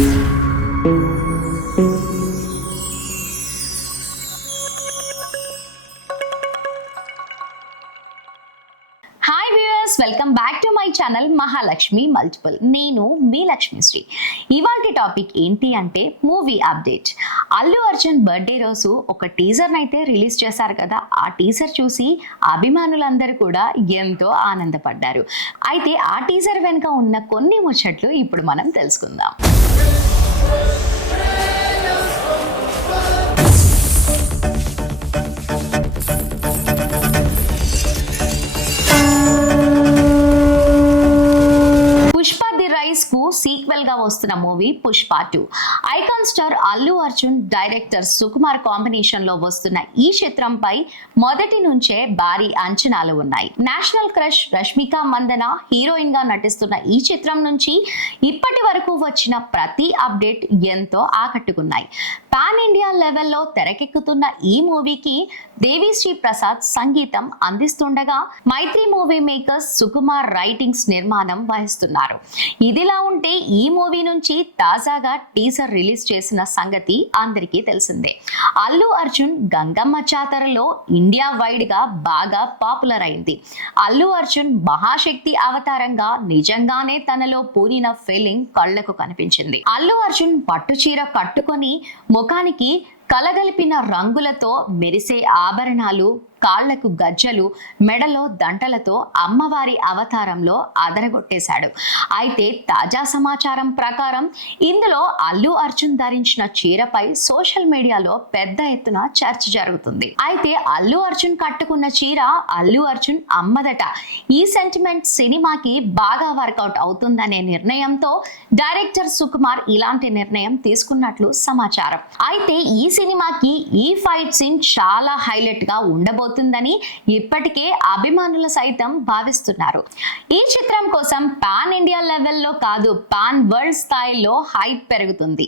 Hi viewers, welcome back to my channel Mahalakshmi multiple. నేను మీ లక్ష్మిశ్రీ. ఇవాల్టి topic ఏంటి అంటే movie update. Allu Arjun birthday రోజు ఒక టీజర్ అయితే రిలీజ్ చేశారు కదా. ఆ టీజర్ చూసి అభిమానులందరూ కూడా ఎంతో ఆనందపడ్డారు. అయితే ఆ టీజర్ వెనుక ఉన్న కొన్ని ముచ్చట్లు ఇప్పుడు మనం తెలుసుకుందాం. సీక్వెల్ గా వస్తున్న movie Pushpa 2. Icon star Allu Arjun, director Sukumar combination లో వస్తున్న ఈ చిత్రంపై మొదటి నుంచే భారీ అంచనాలు ఉన్నాయి. National crush Rashmika Mandanna heroine గా నటిస్తున్న ఈ చిత్రం నుంచి ఇప్పటి వరకు వచ్చిన ప్రతి అప్డేట్ ఎంతో ఆకట్టుకున్నాయి. పాన్ ఇండియా లెవెల్లో తెరకెక్కుతున్న ఈ మూవీకి దేవిశ్రీ ప్రసాద్ సంగీతం అందిస్తుండగా మైత్రి మూవీ మేకర్స్ సుకుమార్ రైటింగ్స్ నిర్మాణం వహిస్తున్నారు. ఇదిలా ఉంటే ఈ మూవీ నుంచి తాజాగా టీజర్ రిలీజ్ చేసిన సంగతి అందరికీ తెలిసిందే. అల్లు అర్జున్ గంగమ్మ జాతరలో ఇండియా వైడ్ గా బాగా పాపులర్ అయింది. అల్లు అర్జున్ మహాశక్తి అవతారంగా నిజంగానే తనలో పూనిన ఫీలింగ్ కళ్లకు కనిపించింది. అల్లు అర్జున్ పట్టు చీర కట్టుకొని ముఖానికి కలగలిపిన రంగులతో మెరిసే ఆభరణాలు, కాళ్లకు గజ్జలు, మెడలో దంటలతో అమ్మవారి అవతారంలో అదరగొట్టేశాడు. అయితే తాజా సమాచారం ప్రకారం ఇందులో అల్లు అర్జున్ ధరించిన చీరపై సోషల్ మీడియాలో పెద్ద ఎత్తున చర్చ జరుగుతుంది. అయితే అల్లు అర్జున్ కట్టుకున్న చీర అల్లు అర్జున్ అమ్మదట. ఈ సెంటిమెంట్ సినిమాకి బాగా వర్కౌట్ అవుతుందనే నిర్ణయంతో డైరెక్టర్ సుకుమార్ ఇలాంటి నిర్ణయం తీసుకున్నట్లు సమాచారం. అయితే ఈ సినిమాకి ఈ ఫైట్ సీన్ చాలా హైలైట్ గా ఉండబోతుందని ఇప్పటికే అభిమానులు సైతం భావిస్తున్నారు. ఈ చిత్రం కోసం పాన్ ఇండియా లెవెల్లో కాదు, పాన్ వరల్డ్ స్థాయిలో హైప్ పెరుగుతుంది.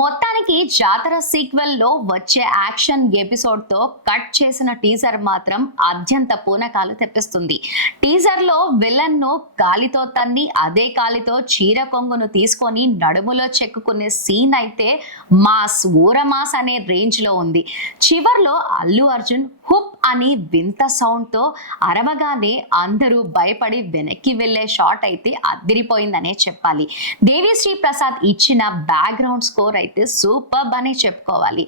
మొత్తానికి జాతర సీక్వెల్ లో వచ్చే యాక్షన్ ఎపిసోడ్ తో కట్ చేసిన టీజర్ మాత్రం అత్యంత పూనకాలు తెప్పిస్తుంది. టీజర్ లో విలన్ ను కాలితో తన్ని అదే కాలితో చీర కొంగును తీసుకొని నడుములో చెక్కుకునే సీన్ అయితే మాస్, ఊరమాస్ అనే రేంజ్ లో ఉంది. చివర్లో అల్లు అర్జున్ హుప్ అని వింత సౌండ్ తో అరవగానే అందరూ భయపడి వెనక్కి వెళ్లే షాట్ అయితే అదిరిపోయిందనే చెప్పాలి. దేవిశ్రీ ప్రసాద్ ఇచ్చిన బ్యాక్గ్రౌండ్ స్కోర్ అయితే సూపర్బ్ అనే చెప్పుకోవాలి.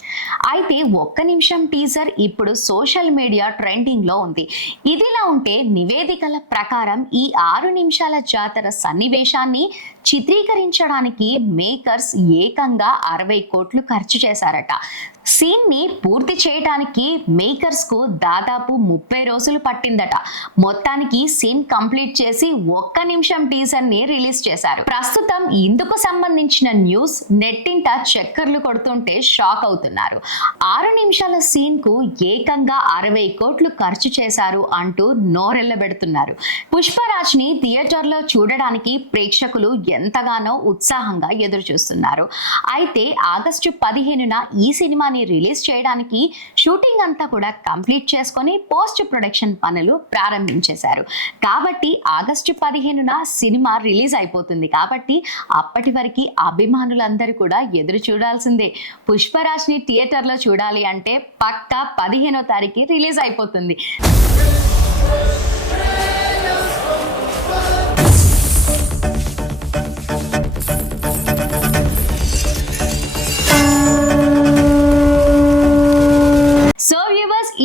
అయితే ఒక్క నిమిషం టీజర్ ఇప్పుడు సోషల్ మీడియా ట్రెండింగ్ లో ఉంది. ఇదిలా ఉంటే నివేదికల ప్రకారం ఈ 6 నిమిషాల జాతర సన్నివేశాన్ని చిత్రీకరించడానికి మేకర్స్ ఏకంగా 60 కోట్లు ఖర్చు చేశారట. సీన్ ని పూర్తి చేయడానికి మేకర్స్ కు దాదాపు 30 రోజులు పట్టిందట. మొత్తానికి సీన్ కంప్లీట్ చేసి ఒక్క నిమిషం టీజర్ ని రిలీజ్ చేశారు. ప్రస్తుతం ఇందుకు సంబంధించిన న్యూస్ నెట్టింట చక్కర్లు కొడుతుంటే షాక్ అవుతున్నారు. 6 నిమిషాల సీన్ కు ఏకంగా 60 కోట్లు ఖర్చు చేశారు అంటూ నోరెళ్లబెడుతున్నారు. పుష్పరాజ్ ని థియేటర్ లో చూడడానికి ప్రేక్షకులు ఎంతగానో ఉత్సాహంగా ఎదురు చూస్తున్నారు. అయితే ఆగస్టు 15న ఈ సినిమాని రిలీజ్ చేయడానికి షూటింగ్ అంతా కూడా కంప్లీట్ చేసుకొని పోస్ట్ ప్రొడక్షన్ పనులు ప్రారంభించేశారు. కాబట్టి ఆగస్టు 15న సినిమా రిలీజ్ అయిపోతుంది. కాబట్టి అప్పటి వరకు అభిమానులందరూ కూడా ఎదురు చూడాల్సిందే. పుష్పరాజ్ ని థియేటర్ లో చూడాలి అంటే పక్కా 15వ తారీఖు రిలీజ్ అయిపోతుంది.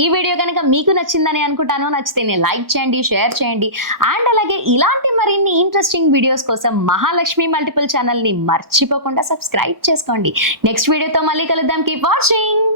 ఈ వీడియో కనుక మీకు నచ్చిందని అనుకుంటాను. నచ్చితే లైక్ చేయండి, షేర్ చేయండి. అండ్ అలాగే ఇలాంటి మరిన్ని ఇంట్రెస్టింగ్ వీడియోస్ కోసం మహాలక్ష్మి మల్టిపుల్ ఛానల్ ని మర్చిపోకుండా సబ్స్క్రైబ్ చేసుకోండి. నెక్స్ట్ వీడియోతో మళ్ళీ కలుద్దాం. Keep watching.